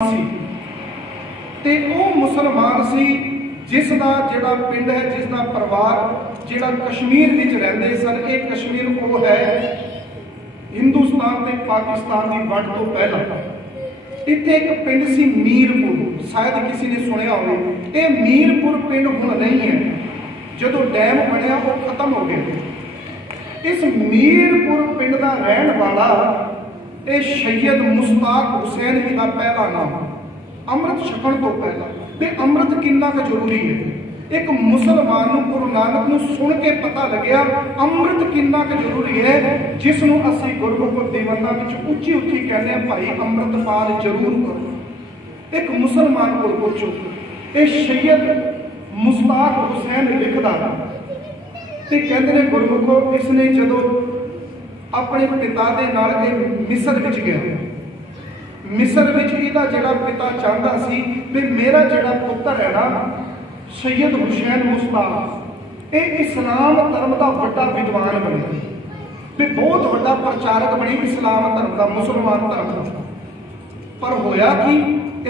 सी ते वो मुसलमान सी जिसका जिहड़ा पिंड है, जिसका परिवार जिहड़ा कश्मीर विच रहिंदे सन। ये कश्मीर वो है हिंदुस्तान ते पाकिस्तान की वंड तो पहला। इत्थे एक पिंड सी मीरपुर, शायद किसी ने सुनिया हो। ये मीरपुर पिंड हुण नहीं है, जदों डैम बनिया वो खत्म हो गया। इस मीरपुर पिंड का रहन वाला ये सैयद मुश्ताक हुसैन जी का पहला नाम, अमृत छकण तो पहला। ते अमृत कितना का जरूरी है, एक मुसलमान नूं गुरु नानक नूं सुन के पता लग्या अमृत कितना का जरूरी है, जिसनों असी गुरमुख देवता विच उच्ची उच्ची कहने भाई अमृत पान जरूर करो। एक मुसलमान को पुछो, ये सैयद मुश्ताक हुसैन लिखदा ते कहंदे ने गुरमुखो, इसने जदों अपने पिता दे नाल मिस्र विच गया, मिस्र विच इहदा जिहड़ा पिता चाहता सी भी मेरा जिहड़ा पुत्र है ना सैयद हुसैन मुश्ताक, ये इस्लाम धर्म का बड़ा विद्वान बने, भी बहुत बड़ा प्रचारक बने इस्लाम धर्म का, मुसलमान धर्म का। पर होया कि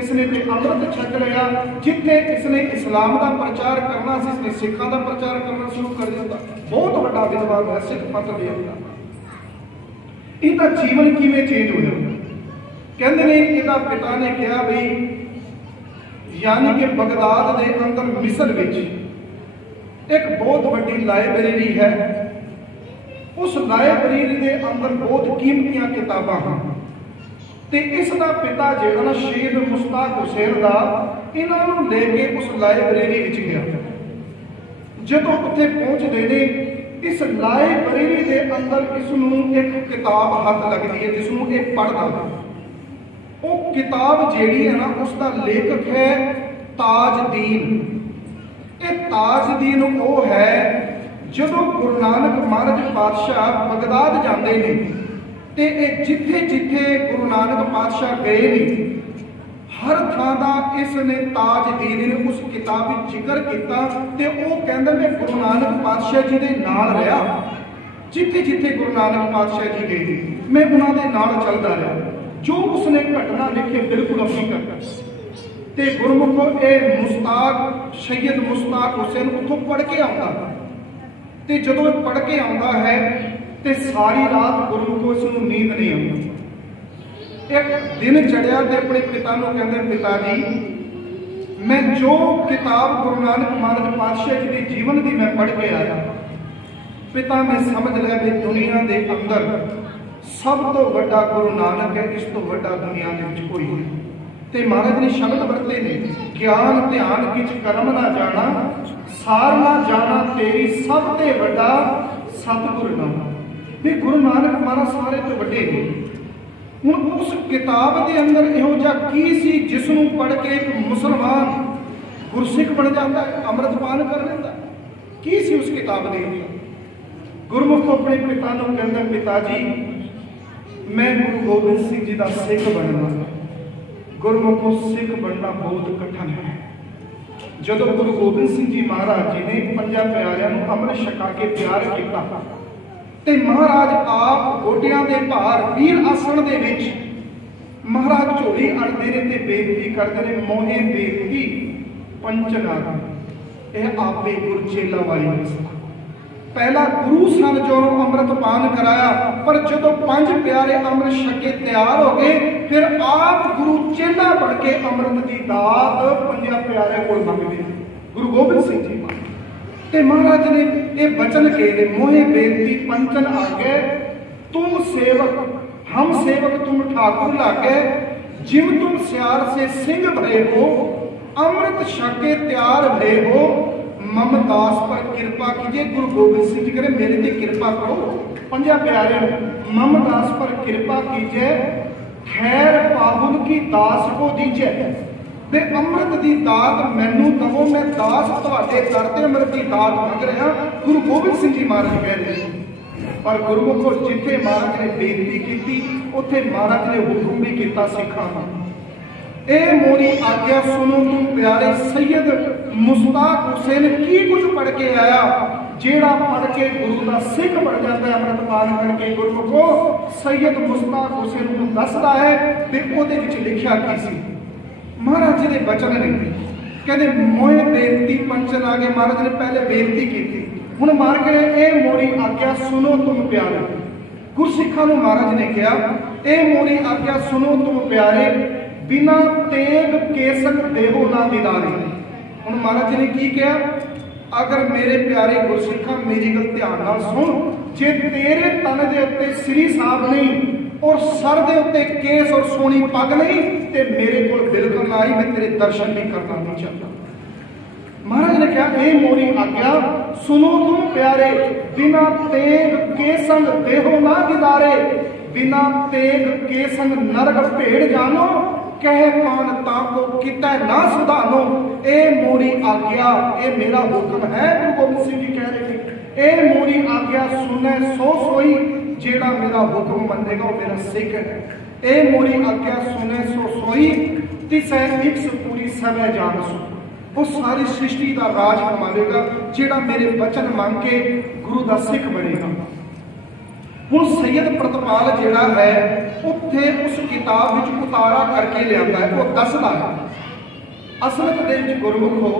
इसने भी अमृत छक लिया। जिथे इसने इस्लाम का प्रचार करना सी, इसने सिखा का प्रचार करना शुरू कर दिया। बहुत बड़ा विद्वान है, सिख पंथ दे अंदर। इहदा जीवन किवें चेंज होया? कहते ने इहदा पिता ने कहा भी, यानी कि बगदाद के अंदर मिस्र विच एक बहुत बड़ी लाइब्रेरी है। उस लाइब्रेरी के अंदर बहुत कीमती किताबां हैं। ते इसका पिता जिहड़ा ना शहीद मुश्ताक हुसैन का इन्हों लेके उस लाइब्रेरी विच गया। जदों उत्थे पहुंचते ने, इस लाइब्रेरी के अंदर इसनूं एक किताब हाथ लगती है जिसनूं ये पढ़दा। वो किताब जिहड़ी है ना उसका लेखक है ताजदीन। ये ताजदीन वो है जदों गुरु नानक महाराज पातशाह बगदाद जाते हैं ते जिथे जिथे गुरु नानक पातशाह गए ने हर थां दा इसने ताजदीन ने उस किताब में जिक्र किया। ते वो कहंदे ने गुरु नानक पातशाह जी दे नाल रहा, जिथे जिथे गुरु नानक पातशाह जी गए मैं उन्हां दे नाल चलदा रहा। जो उसने घटना लिखी बिल्कुल हकीकत। ते गुरमुखो ये मुश्ताक सैयद मुश्ताक हुसैन उतों पढ़ के आता, ते जदों पढ़ के आता है ते सारी रात गुरमुखो इसनूं नींद नहीं आती। एक दिन चढ़िया तो अपने पिता को कहते, पिता जी मैं जो किताब गुरु नानक महाराज पातशाह जी के जीवन की मैं पढ़ के आया, पिता मैं समझ लिया भी दुनिया के अंदर सब तो बड़ा गुरु नानक है, इस तो बड़ा दुनिया के कोई नहीं। ते महाराज ने शब्द वरते ने, ज्ञान ध्यान किच कर्म ना जाना, सार ना जाना तेरी सब ते बड़ा सतगुरु नाम। भी गुरु नानक महाराज सारे तो बड़े ने। हुण उस किताब के अंदर इहो जिहा की सी जिसनूं पढ़ के एक मुसलमान गुरसिख बन जाता है, अमृतपान कर लेता है? की सी उस किताब के अंदर? गुरमुख अपने पिता को कहते, पिता जी मैं गुरु गोबिंद सिंह जी का सिख बनना। गुरमुखों सिख बनना बहुत कठिन है। जदों गुरु गोबिंद सिंह जी महाराज जी ने 5 प्यारिਆਂ ਨੂੰ अमृत छका के प्यार किया ते महाराज आप गोडियां दे भार वीर आसन दे विच महाराज झोली अड़ते ने ते बेनती करते हैं, मोहे बेनती पंचनाद। यह आपे गुरचेला वाली अवस्था। पहला गुरु सन जो अमृत पान कराया, पर जदों 5 प्यारे अमृत छके तैयार हो गए, फिर आप गुरु चेला बन के अमृत की दात 5 प्यारे को मंगते गुरु गोबिंद सिंह जी। ते महाराज ने ये वचन कहे, मोहे बेनती पंचन आगे, तुम सेवक हम सेवक तुम ठाकुर लागे, जिम तुम सियार से सिंह भरे हो, अमृत छके तैयार भरे हो, ममदास पर कृपा कीजिए। गुरु गोबिंद सिंह जी करे मेरे ते कृपा करो, 5 प्यारे ममदास पर कृपा कीजिए, खैर पाहुल की दास को दीजिए। ते अमृत की दात मैनू दवो, मैं दास तुहाडे दर ते अमृत की दात मंग रहा। गुरु गोबिंद सिंह जी महाराज कह रहे हैं। पर गुरुमुखो जिथे महाराज ने बेनती की उत्थे महाराज ने हुक्म भी किया सिखां ए मोरी आज्ञा सुनो तुम प्यारे सैयद मुश्ताक हुसैन की कुछ पढ़ के आया, जेड़ा पढ़ के गुरु का सिख बन जाता है अमृतपान करके। गुरमुखो सैयद मुश्ताक हुसैन को दसदा है ते ओदे विच लिखिया की सी महाराज जी ने बचन ने कहते मोए बेनती पंचन आ गए। महाराज ने पहले बेनती की थी, हुण मार के ए मोरी आज्ञा सुनो तुम प्यारे। गुरसिखां नूं महाराज ने कहा ए मोरी आज्ञा सुनो तुम प्यारे, बिना तेग केसक देहो ना दीदारे। हुण महाराज जी ने की कहा, अगर मेरे प्यारे गुरसिखा मेरी गल ध्यान नाल सुन, जे तेरे तन दे उत्ते श्री साहब नहीं और सर दे उत्ते केस और सोनी पग नहीं ते मेरे को बिल्कुल आई, मैं तेरे दर्शन भी करना नहीं चाहता। महाराज ने कहा ए मोरी आज्ञा सुनो तुम प्यारे, बिना तेग के संग देहो ना दीदारे, बिना तेग के संग नरक भेड़ जानो, कह कौन ताको किता ना सुधानो। ए मोरी आज्ञा, ए मेरा हुक्म है, गुरु गोबिंद सिंह जी कह रहे थे ए मोरी आज्ञा सुने सो सोई, जेड़ा मेरा हुक्म मनेगा वो मेरा सिख है। ए मोरी आज्ञा सुने सो सोई, तिसै इक्स पूरी समय जान सो। वो सारी सृष्टि का राज कमाएगा जेड़ा मेरे वचन मान के गुरु का सिख बनेगा। हुण सैयद प्रतपाल जिहड़ा है उत्थे उस किताब विच उतारा करके लिआंदा है, वो दसदा है असलत दे विच गुरमुखो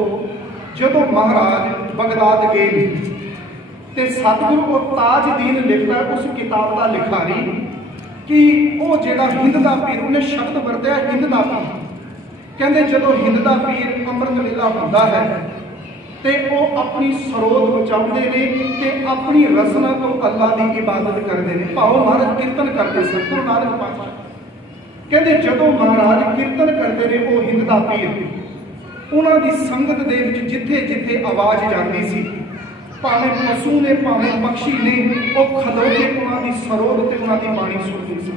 जदों महाराज बगदाद गए ते सतगुरु को ताजदीन लिखदा उस किताब का लिखारी कि वो जिहड़ा हिंद का पीर, उन्हें शब्द वरतिया हिंद का पीर, कहते जदों हिंद का पीर अमृत वेला हुंदा है ते वो अपनी सरोद बचाउंदे ने ते अपनी रसना तो अल्लाह की इबादत करते हैं। भाव महाराज कीर्तन करते सन। गुरु नानक पातशाह कहते जदों महाराज कीर्तन करते हैं वो हिंद का पीर, उन्हां दी संगत दे विच जिथे जिथे आवाज़ जाती सी, भावें पशु ने भावें पक्षी ने, वो खलो के उन्हां दी सरोद ते उन्हां दी बाणी सुनदी सी।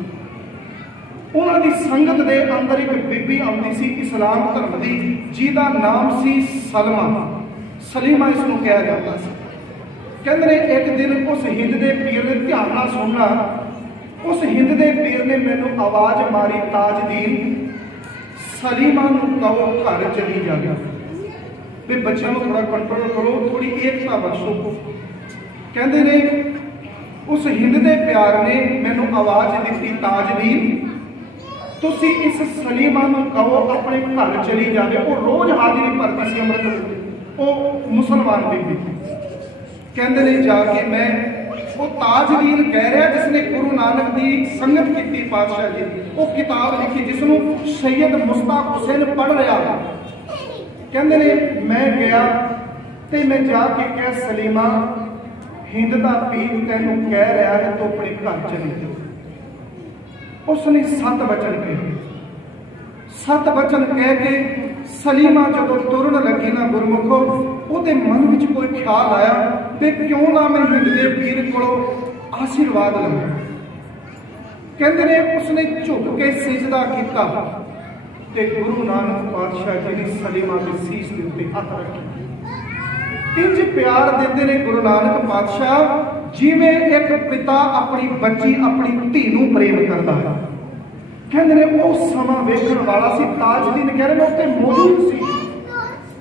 उन्हां दी संगत दे अंदर एक बीबी आउंदी सी इस्लाम धर्म दी, जिहदा नाम सी सलमा, सलीमा इसनूं कहा जाता है। कहते ने एक दिन उस हिंद के पीर ने ध्यान नाल सुनना, उस हिंद के पीर ने मैनू आवाज़ मारी ताजदीन सलीमा नूं कहो घर चली जाए, भी बच्चों को थोड़ा कंट्रोल करो, थोड़ी एकता बख्शो। कहते ने उस हिंद के प्यार ने मैनू आवाज़ दी ताजदीन तुसी इस सलीमा नूं कहो अपने घर चली जाए। वो रोज़ हाजिरी भरती सी अमृत, वो मुसलमान बीबी। कहते ने जाके मैं वो ताजदीन कह रहा जिसने गुरु नानक की संगत की पातशाह जी, वो किताब लिखी जिसनों सैयद मुश्ताक हुसैन पढ़ रहा था। कहते ने मैं गया तो मैं जाके कहा सलीमा हिंद का पीर तेनों कह रहा है तो अपने घर चली जाओ। उसने 7 वचन कहे, 7 वचन कह के सलीमा जो तुरन लगी ना गुरमुखो, उसके मन में कोई ख्याल आया भी क्यों ना मैं हिंद के पीर को आशीर्वाद लवां। कहते ने उसने झुक के सिजदा किया ते गुरु नानक पातशाह जी ने सलीमा के सीस के उत्ते हथ रखे। इंज प्यार देते ने गुरु नानक पातशाह जिवें एक पिता अपनी बच्ची अपनी धी नूं प्रेम करता है। कहते ने वो समा वेखण वाला सी, ताजदीन कह रहे उत्ते मौजूद सी।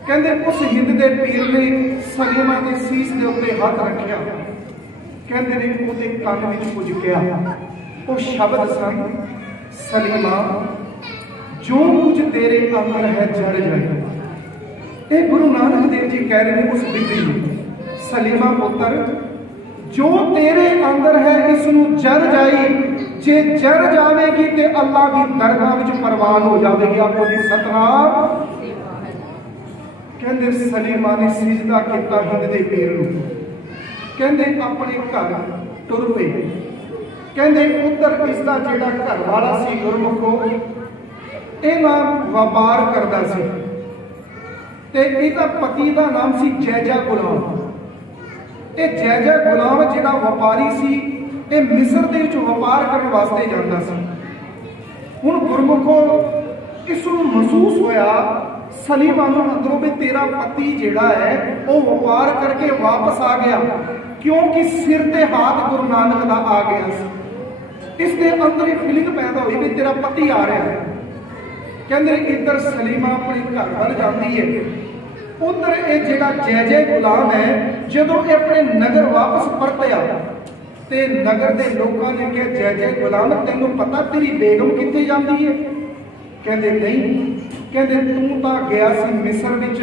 कहते उस हिंद के पीर ने सलीमा के सीस के उत्ते हथ रखिया। कहते ने उसके कान में कुछ कहा, वो शब्द सन सलीमा जो कुछ तेरे अंदर है जड़ जाए। ये गुरु नानक देव जी कह रहे हैं उस बीबी सलीमा पुत्र जो तेरे अंदर है इसनूं जर जाई, जे जर जाएगी तो अल्लाह की दरगाह विच परवान हो जाएगी। आपको जी सतनाम। कहते सलीमा ने सिजदा किया हिंद के पीर नूं, कहते अपने घर तुर पे। कहते उधर इसका जिहड़ा घर वाला सी गुरमुखो यह व्यापार करता सी ते इसका पति का नाम सी जैजा गुलाम। ये जैजा गुलाम जिहड़ा व्यापारी सी ये मिस्र दे विच व्यापार करने वास्ते जाता सी। हुण गुरमुखो इसनूं महसूस होया सलीमा नूं अंदरों भी तेरा पति जिहड़ा है वो व्यापार करके वापस आ गया, क्योंकि सिर ते हाथ गुरु नानक दा आ गया सी। इसके अंदर ही फीलिंग पैदा हुई भी तेरा पति आ रहा है। कहते इधर सलीमा अपने घर वाल जाती है, उधर ये जिहड़ा जैजे गुलाम है जदों अपने नगर वापस परतया ते नगर के लोगों ने कहा जैजे गुलाम तेनों पता तेरी बेगम कित्थे जाती है? कहते नहीं, कहते तू तो गया सी मिस्र विच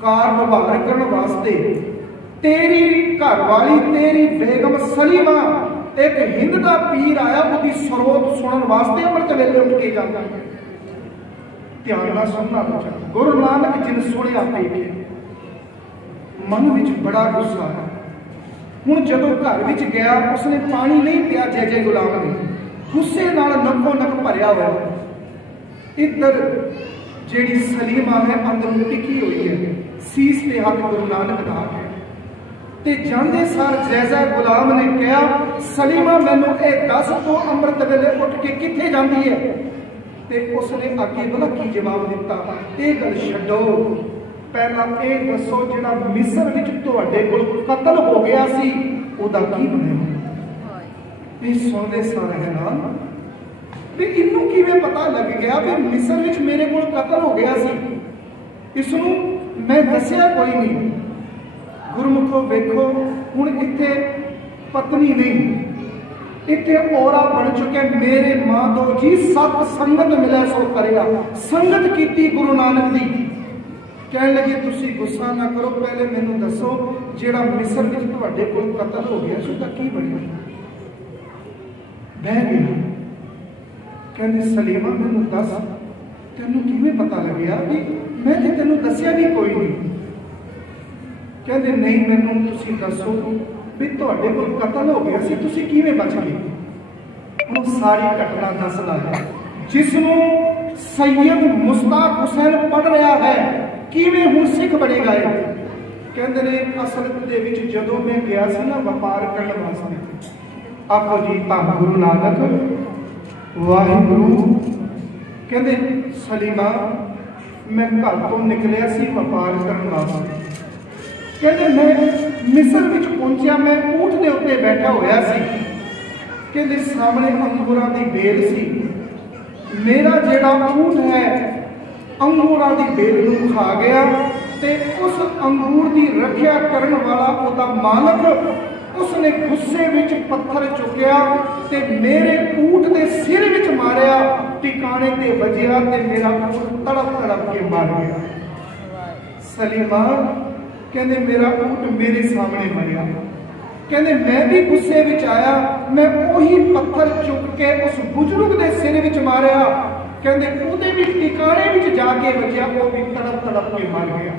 कार व्यवहार करने वास्ते, तेरी घरवाली तेरी बेगम सलीमा एक हिंद का पीर आया उसकी सरोत सुनने वास्ते अमृत वेले उठ के जाता है। ध्यान नाल सुनना बच्चा, गुरु नानक जिन सुनिया पेखे मन विच बड़ा गुस्सा है। हुण जदों घर विच गया उसने पानी नहीं पिया जय जय गुलाम ने, गुस्से नाल नक्को नक भरिया हुआ। इधर जेड़ी सलीमा है अंदरों टिकी हुई है, सीस पे हाथ गुरु नानक ला के ते जांदे सार जय जय गुलाम ने कहा सलीमा मैनू ये दस तो अमृत वेले उठ के किथे जांदी है। ते उसने अगे भला की जवाब दिता, ये गल छड्डो, पहला ये दसो जिहड़ा मिस्र विच तुहाडे कोल कतल हो गया सी उहदा की बनया। ये सुनदे सार हैरान भी इनू किवें पता लग गया भी मिस्र विच मेरे कोल कतल हो गया सी, इसनू मैं दसिया कोई नहीं। गुरमुखो वेखो हुण इत्थे पत्नी नहीं, इत्थे औरा बन चुके मेरे मां दो जी सत संगत मिले सो करेगा। संगत कीती गुरु नानक दी, कहने लगे तुसी गुस्सा ना करो, पहले मैनू दसो जेड़ा मिस्र विच तुहाडे कोल कतल हो गया सो दा की बनया। बह गया, कहंदे सलीमा मैनू दस तेनू किवें पता लग्या भी मैं ते तेनू दसिया भी कोई नहीं। कहते नहीं मैनू तुसी दसो भी तुहाडे कोल कतल हो गया सी तुसी किवें बच गए। हुण सारी घटना दसदा है जिसनू सैयद मुश्ताक हुसैन पढ़ रहा है किवें हुण सिख बनेगा। कहते ने असल दे विच जदों मैं गया सी ना व्यापार करने वास्ते, आखो जी धन गुरु नानक वाहिगुरु। कहते सलीमा मैं घर तो निकलिया सी व्यापार करने वास्ते, कहते मैं मिस्र विच पहुंचा, मैं ऊंट के उत्ते बैठा होया सी, कहते सामने अंगूरां दी बेल सी, मेरा जेड़ा ऊंट है अंगूरां दी बेल नूं खा गया ते उस अंगूर की रखिया करन वाला उहदा मालक उसने गुस्से विच पत्थर चुकिया ते मेरे ऊंट के सिर विच मारिया, टिकाने ते वजिया ते मेरा ऊंट तड़प तड़प के मर गया। सलीमा कहते मेरा ऊंट मेरे सामने मरिया, कहते मैं भी गुस्से विच आया, मैं वही पत्थर चुक के उस बुजुर्ग के सिर विच मारिया, कहते उहदे भी टिकाने विच जाके वजिया, वो भी तड़प तड़प के मर गया।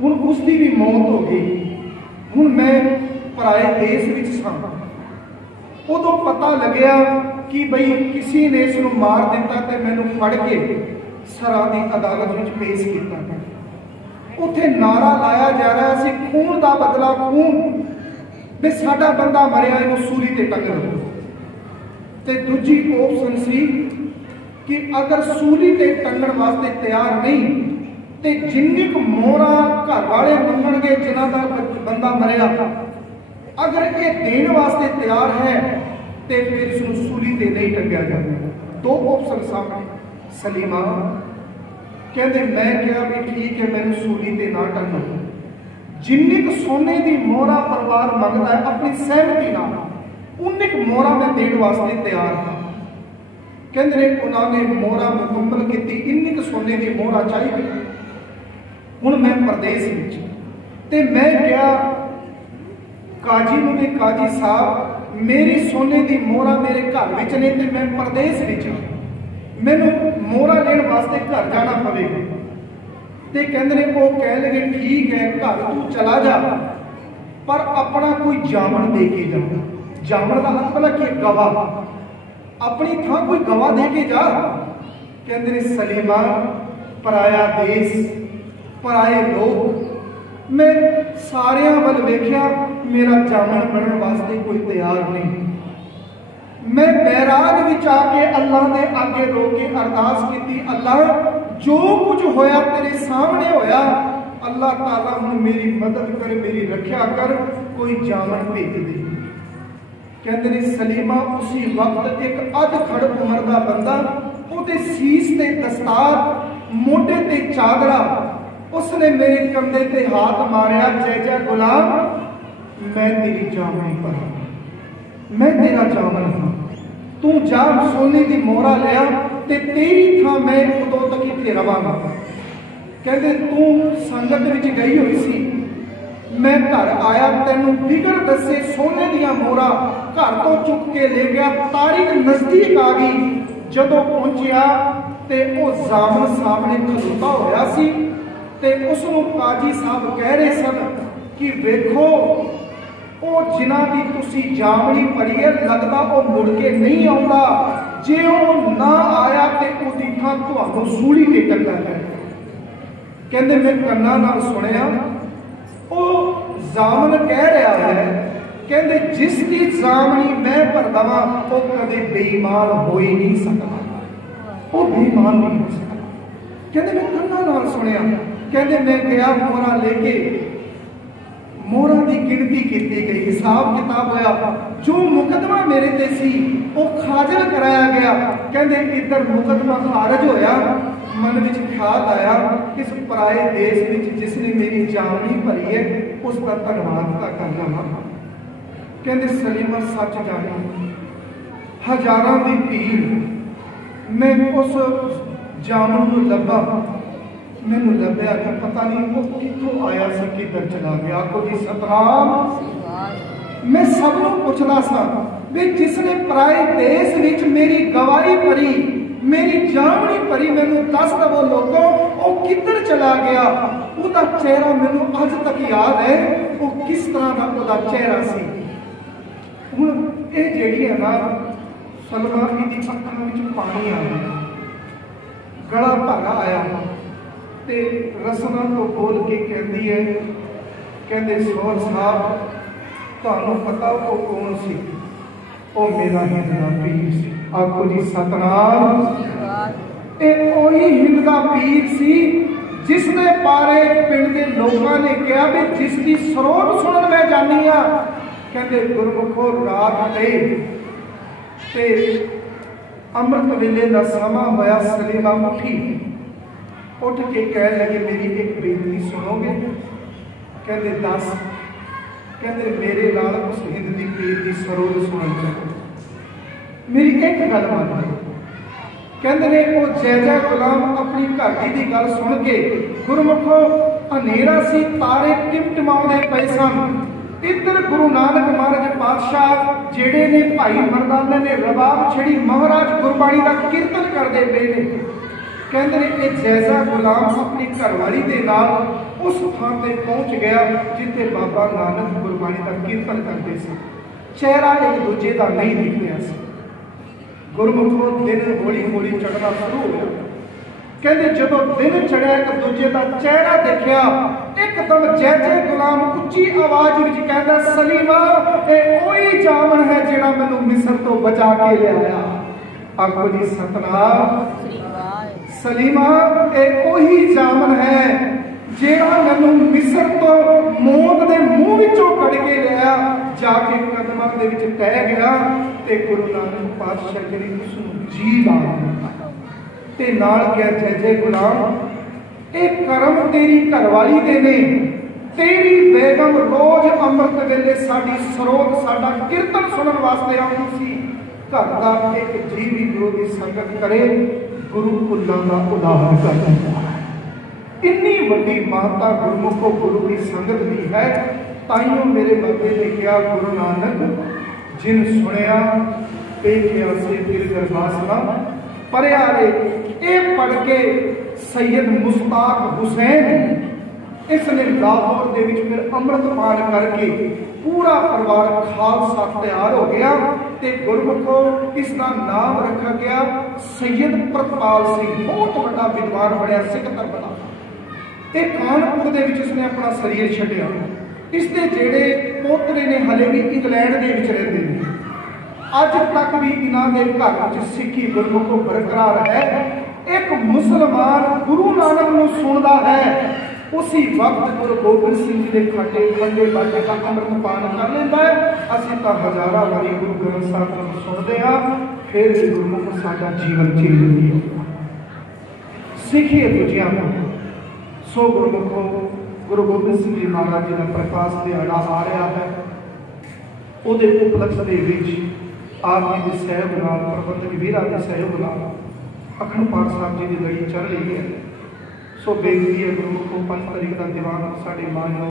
हुण उसकी भी मौत हो गई। हुण मैं पराए देश विच सां, उदों पता लग्या कि बई किसी ने इसनूं मार दिता ते मैनूं फड़ के सरां दी अदालत विच पेश किया। उत्थे नारा लाया जा रहा सी खून का बदला खून, भी साडा बंदा मरिया इहनूं सूली ते टंग दो। ते दूजी ऑप्शन सी कि अगर सूली ते टंगण वास्ते तैयार नहीं ते जिन्नी क मोहरा घर वाले मंगणगे जिन्हां दा बंदा मरिया, अगर ये देण वास्ते तैयार है तो फिर इसनूं सूली ते नहीं टंगिया जाता। दो ऑप्शन सामने। सलीमा कहते मैं क्या भी ठीक है मैंने सूली ते ना टंगो, जिन्नी क सोने की मोहरा परिवार मंगता है अपनी सहमति नाल उन्नी क मोहरा मैं देण वास्ते तैयार हाँ। कहते उन्होंने मोहरा मुकम्मल की, इन्नी क सोने की मोहरा चाहिए। हुण मैं प्रदेश विच ते मैं क्या काजी नूं भी काजी साहब मेरी सोने की मोहरा मेरे घर विच ने ते मैं प्रदेश विच मैनूं मोहरा लेण वास्ते घर जाना पवेगा। ते कहंदे वो कह लगे ठीक है घर तू चला जा पर अपना कोई जामन दे के जा। जामन का अर्थ भला की गवाह, अपनी थां कोई गवाह दे के जा। कहंदे सलीमा पराया देश पराए लोग, मैं सारियां वल वेख्या मेरा जामन बनने वास्ते कोई तैयार नहीं। मैं बैराग विच आके अल्लाह के आगे रो के अरदास की, अल्लाह जो कुछ होया तेरे सामने होया, अल्लाह ताला हुण मेरी मदद कर मेरी रक्षा कर, कोई जामन भेज दे। कहते ने सलीमा उसी वक्त एक अध खड़ उम्र का बंदा उहदे सीस ते दस्तार मोढे ते चादरा, उसने मेरे कंधे ते हाथ मारिया, जय जय गुलाम मैं तेरी जामनी पर मैं तेरा जामन हाँ, तू जा सोने की मोहरा लिया ते तेरी थां मैं उदों तक इत्थे रवांगा। कहंदे तू संगत विच गई हुई सी, मैं घर आया तैनू बिगड़ दसे सोने दियां मोहरां घर तो चुक के ले गया। तारीख नजदीक आ गई, जदों पहुंचिया ते ओ जामन सामने खलोता होया सी ते उसनूं काजी साहब कह रहे सन कि वेखो ओ जिन्हां दी तुसी जामनी पढ़ी है, लगदा ओ मुड़ के नहीं आउंदा, जे ओ ना आया ते ओदी थां तुहानूं सूली टेकण लगा है। कहंदे मैं कन्नां नाल सुनिया ओ जामन कह रहा है, कहंदे जिसकी जामनी मैं भरदा वां ओ कदे बेईमान हो ही नहीं सकदा, ओ बेईमान नहीं हो सकदा। कहंदे मैं कन्नां नाल सुनिया। कहंदे मैं गया मोहरा लेके, मोहरा की गिनती की गई, हिसाब किताब होया, जो मुकदमा मेरे ते सी वो खाजल कराया गया। कहंदे इधर मुकदमा खारज होया, मन विच ख्याल आया इस पराए देश विच जिसने मेरी जामनी भरी है उसका धन्यवाद का करना वा। कहंदे सलीमा सच जाना, हजारां दी भीड़, मैं उस जामन नूं लभा, मैनू लभ्या कि पता नहीं वो कित्थों आया सी, किधर चला गया। कोई सतनाम, मैं सबनों पुछदा सा भी जिसने पराए देश विच मेरी गवाही भरी, मेरी जामनी भरी, मैनू दस दवो लोगों वो किधर चला गया। उसका चेहरा मैनू अज तक याद है, वो किस तरह का उसका चेहरा सी। हुण ये जिहड़ी है ना सलमा, इहदी अखां विच पानी आ गया, गला भर आया ते रसना तो बोल के कहती है, कहते सोहर साहब तुहानू पता वो कौन सी? ओ मेरा हिंद का पीर सी। आखो जी सतनाम। ये ओही हिंद का पीर सी जिसने पारे पिंड के लोगों ने कहा भी जिसकी सरोद सुनन मैं जानी हाँ। कहते गुरमुखो रात ते अमृत वेले का समा होया, सलीमा उठी, उठ के कह लगे मेरी एक बेनती सुनोगे? कहते दस। कहते मेरे नाल उस हिंद की पीर की सरोद सुन, मेरी एक गल मान। कहते ने वो जय जय गुलाम अपनी घरदी की गल सुन के, गुरमुखो हनेरा सी, तारे टिमटिमाउंदे पए सन। इधर गुरु नानक महाराज पातशाह जेड़े ने भाई मरदाना ने रबाब छड़ी, महाराज गुरबाणी का कीर्तन करते पे ने। कहते ने ये जैसा गुलाम अपनी घरवाली के नाल उस थां ते पहुंच गया जिथे बाबा नानक गुरबाणी का कीर्तन करते थे। चेहरा एक दूजे का नहीं दिख रहा सी। गुरमुखों दिन हौली हौली चढ़ना शुरू हो गया। कहते जो दिन चढ़िया एक दूजे का चेहरा देखा, एकदम जय जय गुलाम उच्ची आवाज में कहता, सलीमा ये वही जामन है जिहड़ा मैनू मिस्र तो बचा के लिया। आखो जी सतनाम। सलीमा ये वही जामन है जिहड़ा मैनू मिस्र तो मौत के मुंह विचों कढ़ के लिया, जाके कदमां दे विच टह गया ते गुरु नानक पातशाह जी उसनूं जी ला ते नाल गया जय जय गुलाम, ये करम तेरी घरवाली दे ने। तेरी बेगम रोज अमृत वेले साडी सरोद साडा कीर्तन सुनन वास्ते आउंदी सी। घर का एक जी भी गुरु की संगत करे, गुरु फुल्लां दा उदाहरण कर दिंदा है। इन्नी वड्डी माता गुरमुखो गुरु की संगत भी है। ताइयों मेरे बाबे ने कहा, गुरु नानक जिन सुनिया देखिया से फिर गरबासना पढ़िया रे, ये पढ़ के सैयद मुश्ताक हुसैन इसने लाहौर के फिर अमृत पान करके पूरा परिवार खालसा तैयार हो गया ते गुरमुखो इसका नाम रखा गया सैयद प्रतपाल सिंह। बहुत बड़ा विद्वान बनया सिख धर्म का। ये कानपुर के इसने अपना शरीर छड्डिया। इसके जेड़े पोतरे ने हले भी इंग्लैंड के रहते हैं। अज तक भी इन्होंने घर सिक्खी गुरमुखो बरकरार है। एक मुसलमान गुरु नानक को सुनता है, उसी वक्त गुरु गोबिंद सिंह जी के खाटे खंडे बाटे का अमृत पान कर लेता है। असीं तां हज़ारां वारी गुरु ग्रंथ साहिब को सुनते हैं, फिर भी गुरमुख साडा जीवन चेंज नहीं होता। सीखिए दूजियां को। सो गुरमुखो गुरु गोबिंद सिंह जी महाराज जी का प्रकाश दिहाड़ा आ रहा है। उहदे उपलक्ष दे विच आप जी के सहयोग नाल, प्रबंधक वीरां के सहयोग नाल अखंड पाठ साहब जी की लड़ी चल रही है। सो बेनती है गुरमुखों 5 तारीख का दीवान साढ़े मानयोग